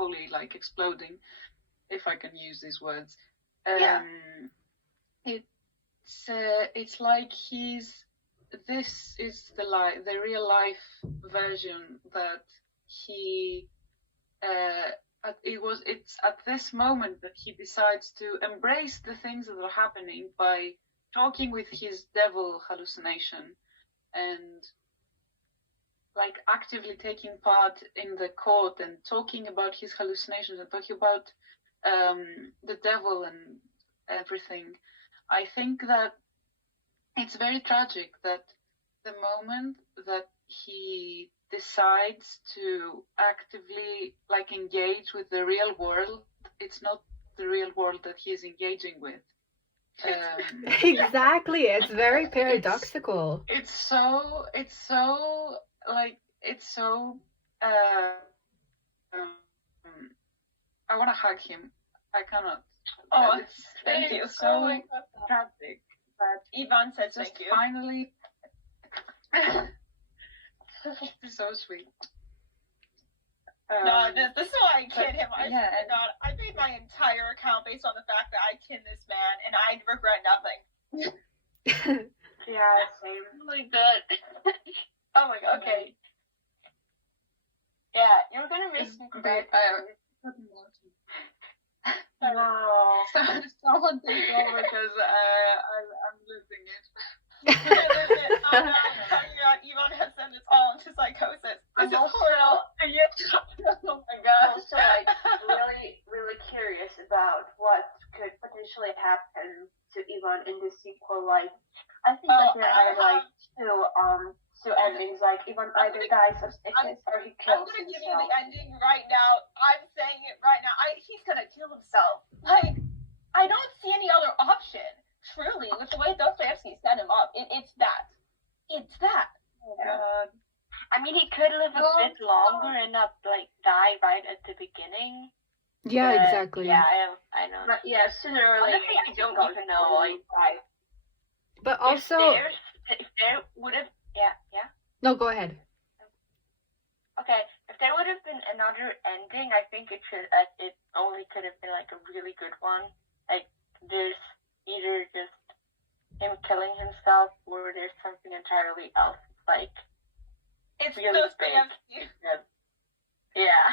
fully like exploding, if I can use these words. It's like this is the real life version that he it's at this moment that he decides to embrace the things that are happening by talking with his devil hallucination and like actively taking part in the court and talking about his hallucinations and talking about the devil and everything. I think that it's very tragic that the moment that he decides to actively like engage with the real world, it's not the real world that he is engaging with. Exactly, it's very paradoxical. It's so I want to hug him. I cannot. Oh, thank you. It's so tragic. But Ivan said just thank you. finally, it's so sweet. No, this is why I kid him. I yeah, swear to God, I made my entire account based on the fact that I kid this man, and I regret nothing. Yeah, same. Like that. Oh my God. Okay. Yeah, you're gonna miss me. No. Someone take over because I'm losing it. Oh no, Ivan has sent us all into psychosis. This is horrible. Oh my God. I'm also like really curious about what could potentially happen to Ivan in the sequel. Like, I think that there are like two endings. Like, Ivan either dies of sickness or he kills himself. I'm gonna give you the ending right now. I'm saying it right now. He's gonna kill himself. Like, I don't see any other option. Truly, with the way Dostoevsky set him up, it's that. It's that. Oh God. I mean, he could live a bit longer and not like die right at the beginning. Yeah, but, exactly. Yeah, I know. But yeah, sooner or later. Honestly, I don't even know. Like, but also, if there would have, yeah. No, go ahead. Okay, if there would have been another ending, I think it only could have been like a really good one. Like, there's either just him killing himself or there's something entirely else. Like, it's really big. Yeah.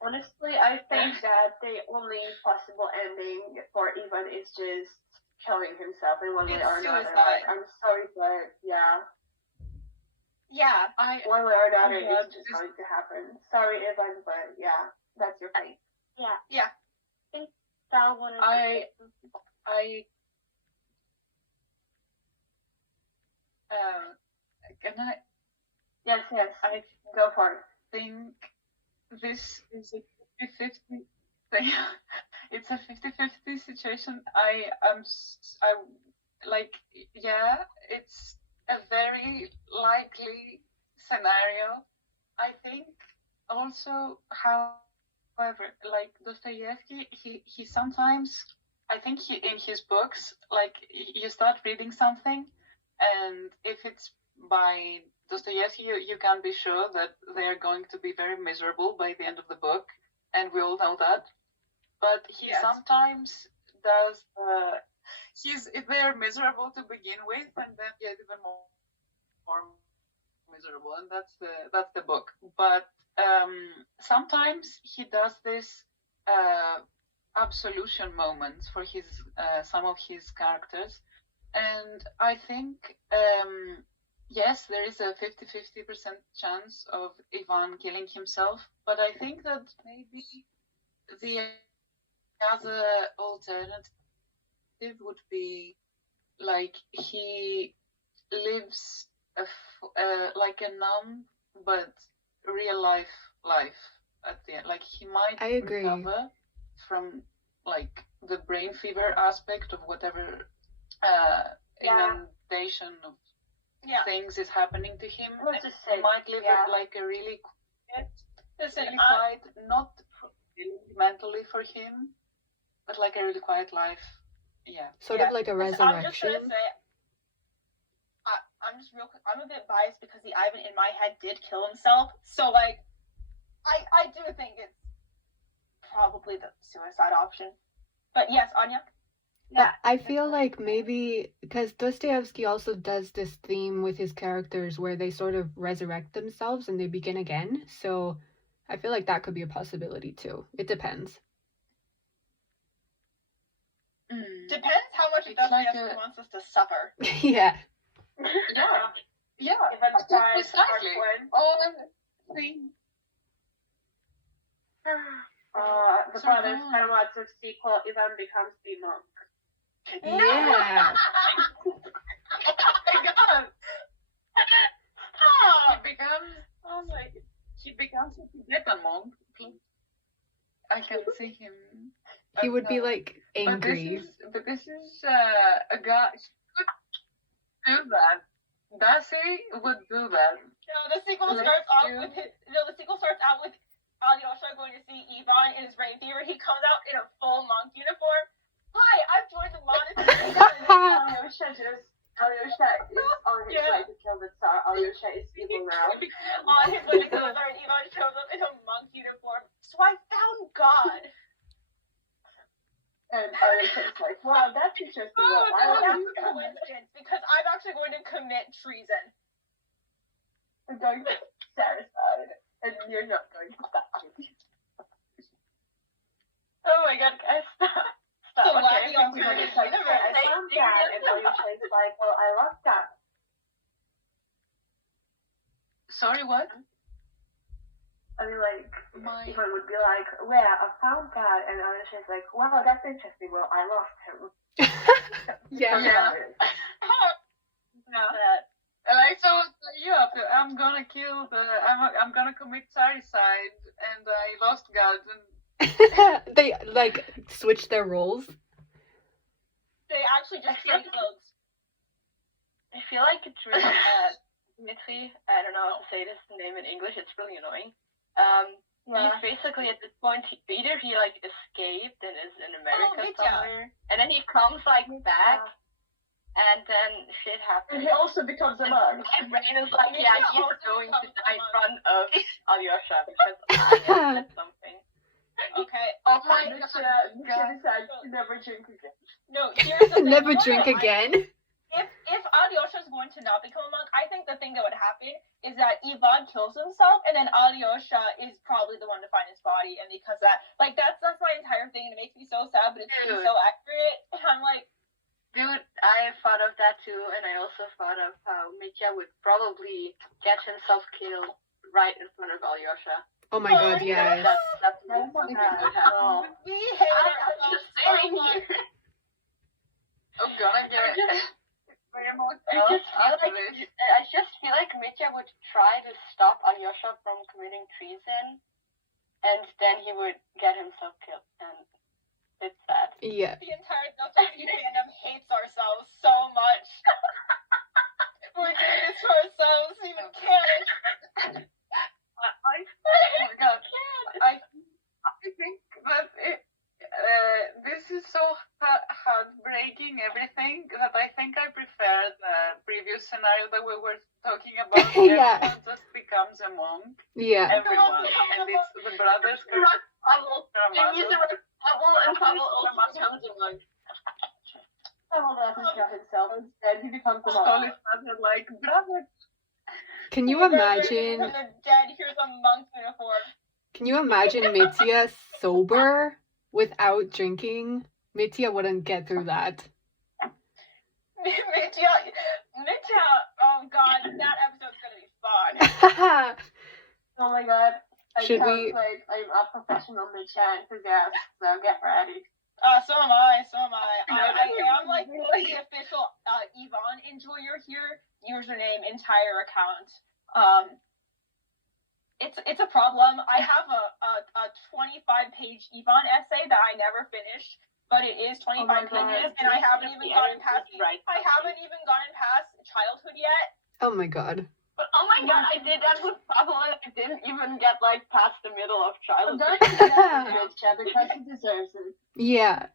Honestly, I think that the only possible ending for Ivan is just killing himself in one way or another. Like, I'm sorry, but yeah. Yeah, one way or another is just going to happen. Sorry, Ivan, but yeah, that's your fate. Yeah. I think that one is Can I? Yes, I go for it. I think this is a 50-50 thing. It's a 50-50 situation. It's a very likely scenario. I think also, however, like Dostoevsky, he sometimes, I think in his books, like you start reading something, and if it's by Dostoevsky, you can be sure that they are going to be very miserable by the end of the book, and we all know that. But he sometimes does. They're miserable to begin with, and then get even more miserable, and that's the book. But sometimes he does this absolution moments for his some of his characters, and I think yes, there is a 50-50% chance of Ivan killing himself, but I think that maybe the other alternative would be like he lives like a numb but real life at the end. Like he might recover from like the brain fever aspect of whatever inundation of things is happening to him. He might live like a really quiet, not mentally for him, but like a really quiet life. Yeah. Sort of like a resurrection. I'm just gonna say, I'm just real quick. I'm a bit biased because the Ivan in my head did kill himself. So like, I do think it's probably the suicide option. But yes, Anya? But I feel like maybe because Dostoevsky also does this theme with his characters where they sort of resurrect themselves and they begin again. So I feel like that could be a possibility too. It depends. Depends how much It's Dostoevsky like wants us to suffer. Yeah. Yeah, Ivan Karamazov, precisely. when All things. the So Brothers good. Karamazov sequel, Ivan becomes the monk. Yeah. Oh my god! Stop! Oh my! He becomes a Tibetan monk. I can see him. He would be like angry. But this is a guy. He would do that. Darcy would do that. No, the sequel starts out with Alyosha going to see Ivan in his reindeer. He comes out in a full monk uniform. Hi, I've joined the monastery. Alyosha is on his way to kill the Tsar. Alyosha is evil now. On his way to kill the Tsar, Ivan shows up in a monk uniform. So I found God. And Alyosha is like, wow, that's interesting. Oh, I no, like that's a coincidence because I'm actually going to commit treason. I'm going to satisfied, and you're not going to stop me. Oh my god, guys, stop. So Okay, why the everybody's like, alternative I universe? found God, and Alyosha is like, well, I love God. Sorry, what? I mean, like, My. Ivan would be like, well, I found God, and Alyosha is like, wow, that's interesting. Well, I lost him. Yeah. Yeah. No. Like so, yeah. I'm gonna kill the. I'm gonna commit suicide, and I lost God. And They like switch their roles. They actually just trade clothes. I feel like it's really Dmitri, I don't know how to say this name in English, it's really annoying. He's basically at this point, either he like escaped and is in America Mitya. somewhere, and then he comes like back, and then shit happens. And he also becomes a monk. My brain is like, yeah, Mitya he's also going to becomes die in a monk. front of Alyosha because I said something. Okay. oh my Mitya God. decides to never drink again. No, here's the thing. Never No, drink no, again. If Alyosha is going to not become a monk, I think the thing that would happen is that Ivan kills himself, and then Alyosha is probably the one to find his body, and because that, like, that's my entire thing, and it makes me so sad, but it's so accurate. And I'm like, dude, I thought of that too, and I also thought of how Mitya would probably get himself killed right in front of Alyosha. Oh my god, yes. That's something that would happen. we hate I'm ourselves just so saying much. here. I'm gonna get. I just feel like Mitya would try to stop Alyosha from committing treason, and then he would get himself killed, and it's sad. Yeah. The entire Dostoevsky fandom hates ourselves so much. We're doing this to ourselves, even can't. Oh my God. I think that this is so heartbreaking, everything, that I think I prefer the previous scenario that we were talking about. Yeah. Everyone just becomes a monk. Yeah. Everyone. And it's the Brothers Karamazov. Pavel and Pavel also becomes a monk. Pavel doesn't kill himself, instead he becomes a All monk. is other like brothers. Can you imagine? From the dead, here's a monk uniform. Can you imagine Mitya sober without drinking? Mitya wouldn't get through that. Mitya, oh god, that episode's gonna be fun. Oh my god. Should we- I'm a professional Mitya enthusiast, so get ready. So am I. I am like the official Ivan enjoyer here. Username, entire account. It's a problem. I have a 25-page Ivan essay that I never finished, but it is 25 pages, and I haven't even gotten past childhood yet. Oh my god. But oh my god, I did that with Pavel and I didn't even get like past the middle of childhood. I'm going to get Mitya because he deserves it. Yeah.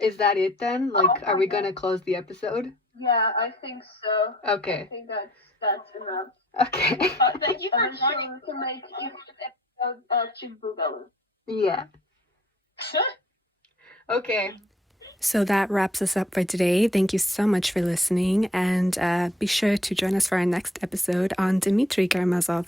Is that it then? Like, are we gonna close the episode? Yeah, I think so. I Okay. think that's enough. Okay. Thank you for I'm sure joining. we can make Chief Boogaloo. Yeah. Okay. So that wraps us up for today. Thank you so much for listening, and be sure to join us for our next episode on Dmitry Karamazov.